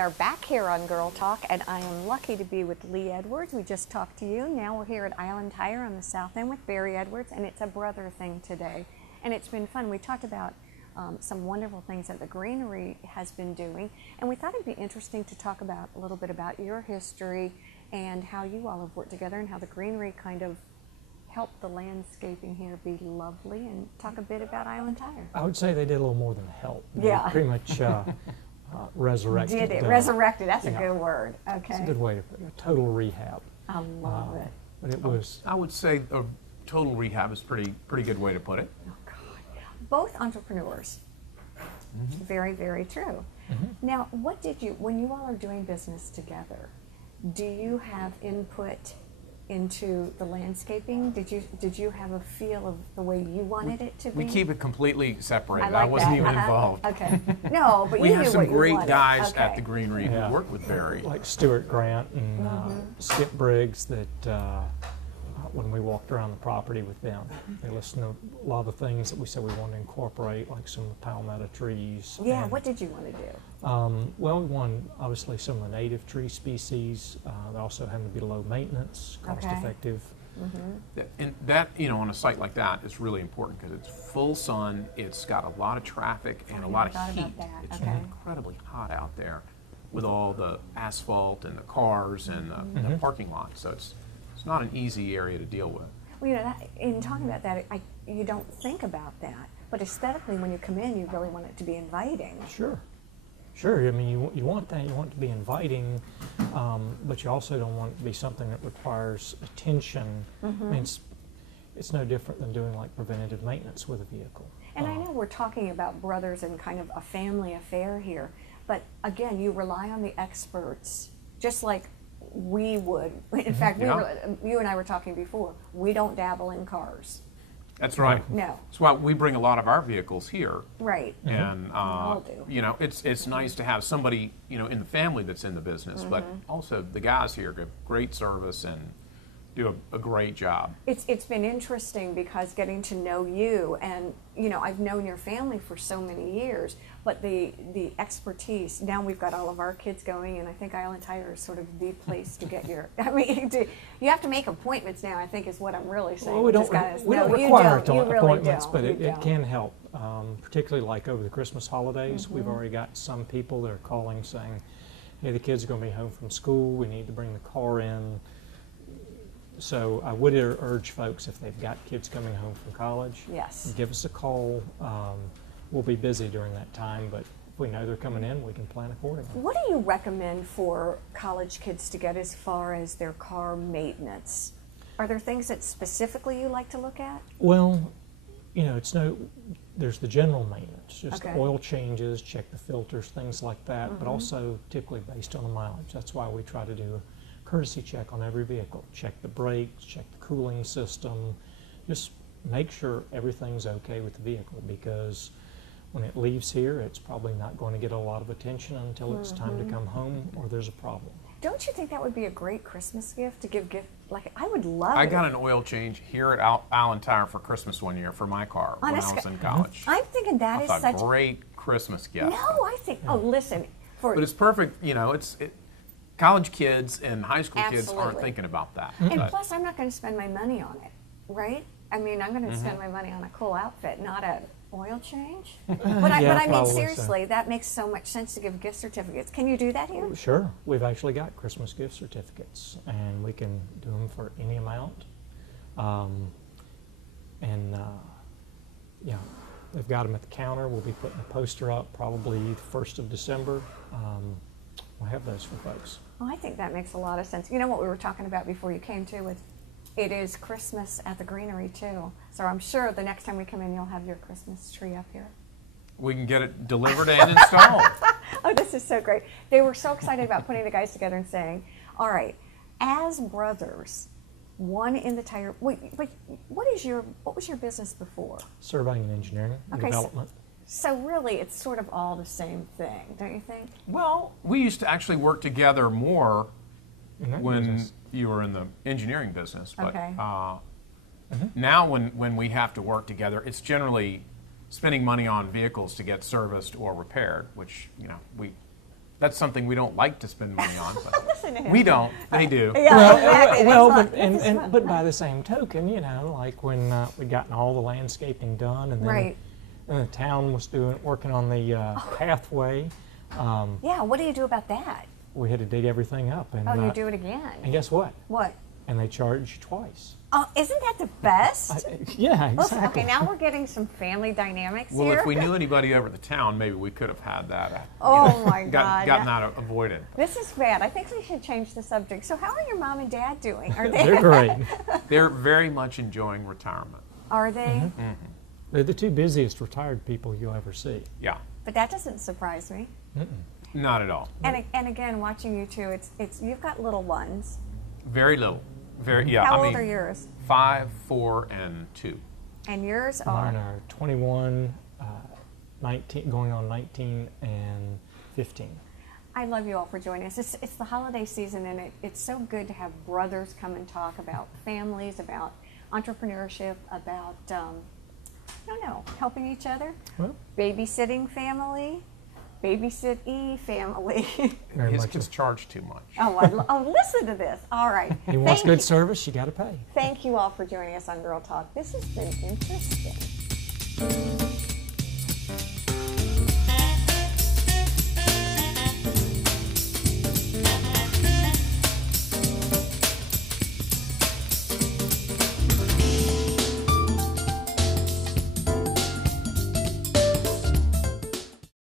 are back here on Girl Talk, and I am lucky to be with Lee Edwards. We just talked to you. Now we're here at Island Tire on the South End with Barry Edwards, and it's a brother thing today. And it's been fun. We talked about some wonderful things that the Greenery has been doing, and we thought it'd be interesting to talk about a little bit about your history and how you all have worked together and how the Greenery kind of helped the landscaping here be lovely, and talk a bit about Island Tire. I would say they did a little more than help. Yeah. They pretty much resurrected. Did it? Resurrected, that's a yeah. good word. Okay. It's a good way to put it. A total rehab. I love it. But it was... I would say a total rehab is pretty good way to put it. Oh, God. Both entrepreneurs. Mm-hmm. Very, very true. Mm-hmm. Now, what did you, when you all are doing business together, do you have input into the landscaping? Did you have a feel of the way you wanted it to be? We keep it completely separated. I wasn't that. even involved. Okay. No, but we you have knew some what you great wanted. guys Okay. at the Greenery Yeah. who work with Barry. Like Stuart Grant and Skip Briggs that when we walked around the property with them, they listened to a lot of the things that we said we wanted to incorporate, like some palmetto trees. Yeah, and, what did you want to do? well, we wanted obviously some of the native tree species. They also happen to be low maintenance, cost effective. Mm-hmm. And that, on a site like that is really important because it's full sun, it's got a lot of traffic and a lot of heat. It's incredibly hot out there with all the asphalt and the cars and the parking lot. So it's not an easy area to deal with. Well, in talking about that, you don't think about that. But aesthetically, when you come in, you really want it to be inviting. Sure. Sure, I mean, you want that, you want it to be inviting, but you also don't want it to be something that requires attention. Mm-hmm. I mean, it's no different than doing like preventative maintenance with a vehicle. And I know we're talking about brothers and kind of a family affair here, but again, you rely on the experts, just like we would. In fact, you and I were talking before, we don't dabble in cars. That's right. No. That's why we bring a lot of our vehicles here. Right. And all do. it's nice to have somebody in the family that's in the business, but also the guys here give great service and do a great job. It's been interesting because getting to know you, and I've known your family for so many years, but the expertise, now we've got all of our kids going, and I think Island Tire is sort of the place to get your, you have to make appointments now, I think is what I'm really saying. Well, we don't require appointments, but it can help, particularly like over the Christmas holidays. We've already got some people that are calling saying, hey, the kids are going to be home from school, we need to bring the car in. So I would urge folks, if they've got kids coming home from college, yes, give us a call. We'll be busy during that time, but if we know they're coming in, we can plan accordingly. What do you recommend for college kids to get as far as their car maintenance? Are there things that specifically you like to look at? Well, there's the general maintenance, just the oil changes, check the filters, things like that, but also typically based on the mileage. That's why we try to do a courtesy check on every vehicle. Check the brakes, check the cooling system, just make sure everything's okay with the vehicle, because when it leaves here, it's probably not going to get a lot of attention until it's time to come home or there's a problem. Don't you think that would be a great Christmas gift to give like I would love I got an oil change here at Island Tire for Christmas one year for my car when I was in college. I'm thinking that is such a great Christmas gift. No, I think listen, but it's perfect, college kids and high school kids aren't thinking about that. And plus, I'm not going to spend my money on it, right? I mean, I'm going to spend my money on a cool outfit, not an oil change. But I mean, seriously, that makes so much sense to give gift certificates. Can you do that here? Sure. We've actually got Christmas gift certificates, and we can do them for any amount. They've got them at the counter. We'll be putting a poster up probably the 1st of December. We'll have those for folks. Well, I think that makes a lot of sense. You know what we were talking about before you came to with, it is Christmas at the Greenery too. So I'm sure the next time we come in, you'll have your Christmas tree up here. We can get it delivered and installed. Oh, this is so great. They were so excited about putting the guys together and saying, all right, as brothers, one in the tire, but what was your business before? Surveying and engineering and development. So really, it's sort of all the same thing, don't you think? Well, we used to actually work together more when you were in the engineering business. But now when we have to work together, it's generally spending money on vehicles to get serviced or repaired, which we That's something we don't like to spend money on, but Listen to him. we don't. They do. Yeah, exactly. Well, That's but by the same token, you know, like when we'd gotten all the landscaping done, and then Right. the town was working on the pathway, Yeah, what do you do about that? we had to dig everything up, and Oh, you do it again. and guess what? What? And they charge you twice. Oh, isn't that the best? Yeah, Listen, exactly. okay, now we're getting some family dynamics Well, here. if we knew anybody over the town, maybe we could have had that. Oh my God. Gotten that avoided. This is bad. I think we should change the subject. So how are your mom and dad doing? Are they? They're great. They're very much enjoying retirement. Are they? They're the two busiest retired people you'll ever see. Yeah, But that doesn't surprise me. not at all. And again, watching you two, it's you've got little ones. Very little. Very yeah. How I old mean, are yours? 5, 4, and 2. And yours Mine are? are 21, 19, going on 19, and 15. I love you all for joining us. It's the holiday season, and it's so good to have brothers come and talk about families, about entrepreneurship, about, I don't know, helping each other. Well, Babysitting family, babysit-y family. very His much. kids charge too much. Oh, listen to this. All right. He wants Thank good you. service, you got to pay. Thank you all for joining us on Girl Talk. This has been interesting.